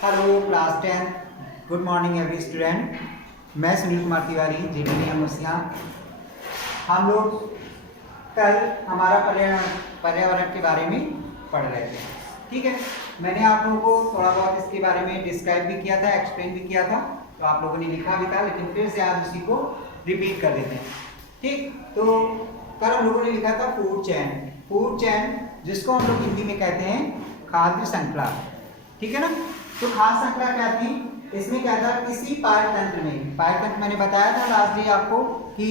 Hello class 10 good morning every student. मैं Sunil Kumar Tiwari JDM मुसिया। हम लोग कल हमारा पर्यावरण के बारे में पढ़ रहे थे, ठीक है। मैंने आप लोगों को थोड़ा बहुत इसके बारे में डिस्क्राइब भी किया था, एक्सप्लेन भी किया था, तो आप लोगों ने लिखा भी था, लेकिन फिर से आज उसी को रिपीट कर देते हैं, ठीक। तो कल हम लोगों ने लिखा था फूड चैन जिसको हम लोग हिंदी में कहते हैं खाद्य श्रृंखला, ठीक है ना। तो खाद्य श्रृंखला क्या थी, इसमें क्या था, किसी पारतंत्र में, पारतंत्र मैंने बताया था लास्ट डे आपको कि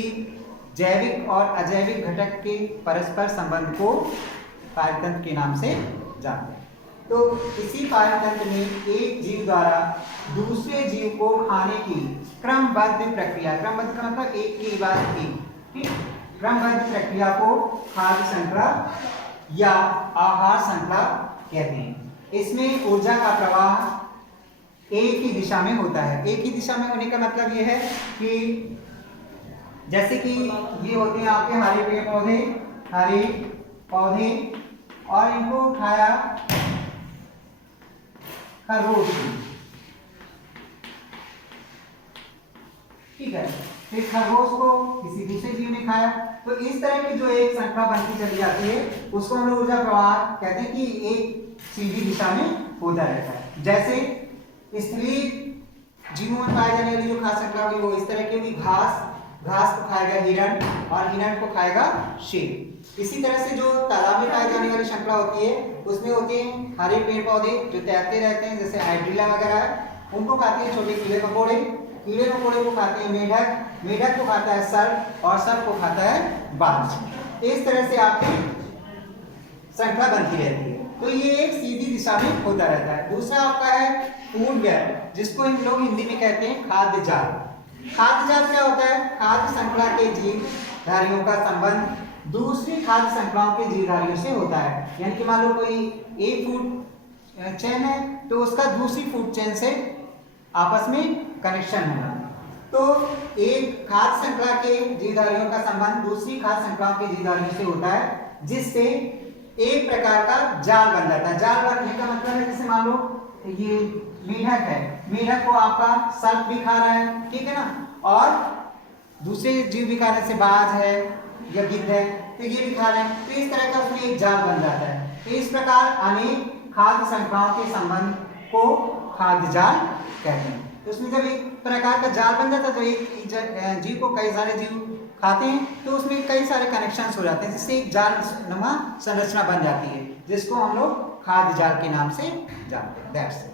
जैविक और अजैविक घटक के परस्पर संबंध को पारतंत्र के नाम से जानते हैं। तो इसी पारतंत्र में एक जीव द्वारा दूसरे जीव को खाने की क्रमबद्ध प्रक्रिया, क्रमबद्ध का मतलब एक के बाद एक, ठीक, क्रमबद्ध प्रक्रिया को खाद्य श्रृंखला या आहार श्रृंखला कहते हैं। इसमें ऊर्जा का प्रवाह एक ही दिशा में होता है। एक ही दिशा में होने का मतलब यह है कि जैसे कि ये होते हैं आपके हरे पेड़ पौधे और इनको खाया खरगोश, ठीक है। फिर खरगोश को किसी दूसरे जीव ने खाया, तो इस तरह की जो एक श्रृंखला बनती चली जाती है उसको हम लोग ऊर्जा प्रवाह कहते हैं कि एक सीधी दिशा में होता रहता है। जैसे स्थलीय जीवों में पाए जाने वाली जो खाद्य श्रृंखला हुई वो इस तरह की हुई, घास को खाएगा हिरण और हिरण को खाएगा शेर। इसी तरह से जो तालाब में पाई जाने वाली श्रृंखला होती है उसमें होते हैं हरे पेड़ पौधे जो तैरते रहते हैं, जैसे हाइड्रिला वगैरह है, उनको खाते हैं छोटे कीड़े मकोड़े को खाते हैं मेढक को खाता है सर्प और सर्प को खाता है बाज। इस तरह से आपकी श्रृंखला बनती रहती है। तो ये एक सीधी दिशा में होता रहता है। दूसरा आपका है फूड वेब, जिसको हम लोग हिंदी में कहते हैं खाद्य जाल। खाद्य जाल क्या होता है, खाद्य श्रृंखला के जीवधारियों का संबंध दूसरी खाद्य श्रृंखलाओं के जीवधारियों से होता है। यानी कि मान लो कोई एक फूड चेन है तो उसका दूसरी फूड चेन से आपस में कनेक्शन होगा। तो एक खाद्य श्रृंखला के जीवधारियों का संबंध दूसरी खाद्य श्रृंखलाओं के जीवधारियों से होता है, जिससे एक प्रकार का जाल बन जाता है। जाल बनने का मतलब है जैसे मान लो ये मेढक है, मेढक को आपका सर्प भी खा रहा है, ठीक है ना, और दूसरे जीव भी खा रहे हैं, जैसे बाज है या गिद्ध है, तो ये भी खा रहे हैं। तो इस तरह का उसमें एक जाल बन जाता है। तो इस प्रकार अनेक खाद्य श्रृंखलाओं के संबंध को खाद्य जाल कहते हैं। तो उसमें जब एक प्रकार का जाल बन जाता है तो एक जीव को कई सारे जीव खाते हैं, तो उसमें कई सारे कनेक्शंस हो जाते हैं, जिससे एक जाल नुमा संरचना बन जाती है, जिसको हम लोग खाद्य जाल के नाम से जानते हैं। That's it.